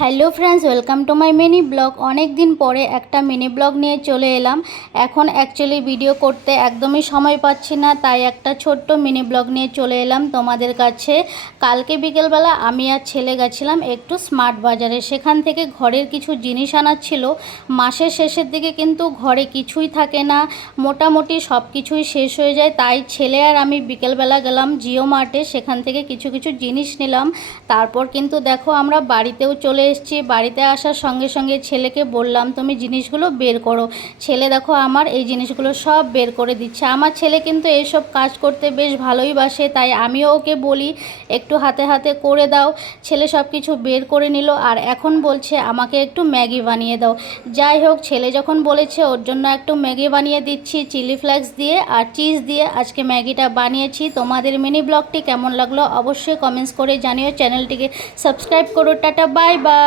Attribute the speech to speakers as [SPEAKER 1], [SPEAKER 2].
[SPEAKER 1] Hello friends, welcome to my mini blog. অনেক দিন পরে একটা মিনি ব্লগ নিয়ে চলে এলাম। এখন অ্যাকচুয়ালি ভিডিও করতে একদমই সময় পাচ্ছি না, তাই একটা ছোট্ট মিনি ব্লগ নিয়ে চলে এলাম তোমাদের কাছে। কালকে বিকেলবেলা আমি আর ছেলে গেছিলাম একটু স্মার্ট বাজারে। সেখান থেকে ঘরের কিছু জিনিস আনার ছিল। মাসের শেষের দিকে কিন্তু ঘরে কিছুই থাকে না। মোটামুটি সব কিছুই শেষ হয়ে যায়। তাই ছেলে আর আমি বিকেলবেলা গেলাম জিও মার্টে। সেখান থেকে কিছু কিছু জিনিস নিলাম। তারপর কিন্তু দেখো আমরা বাড়িতেও চলে এসেছি, বাড়িতে আসার সঙ্গে সঙ্গে ছেলেকে বললাম, তুমি জিনিসগুলো বের করো। ছেলে দেখো আমার এই জিনিসগুলো সব বের করে দিচ্ছে। আমার ছেলে কিন্তু এইসব কাজ করতে বেশ ভালোই বাসে, তাই আমিও ওকে বলি, একটু হাতে হাতে করে দাও। ছেলে সব কিছু বের করে নিল আর এখন বলছে, আমাকে একটু ম্যাগি বানিয়ে দাও। যাই হোক, ছেলে যখন বলেছে, ওর জন্য একটু ম্যাগি বানিয়ে দিচ্ছি, চিলি ফ্লেক্স দিয়ে আর চিজ দিয়ে আজকে ম্যাগিটা বানিয়েছি। তোমাদের মিনি ব্লগটি কেমন লাগল অবশ্যই কমেন্টস করে জানিও। চ্যানেলটিকে সাবস্ক্রাইব করো। Tata, bye bye.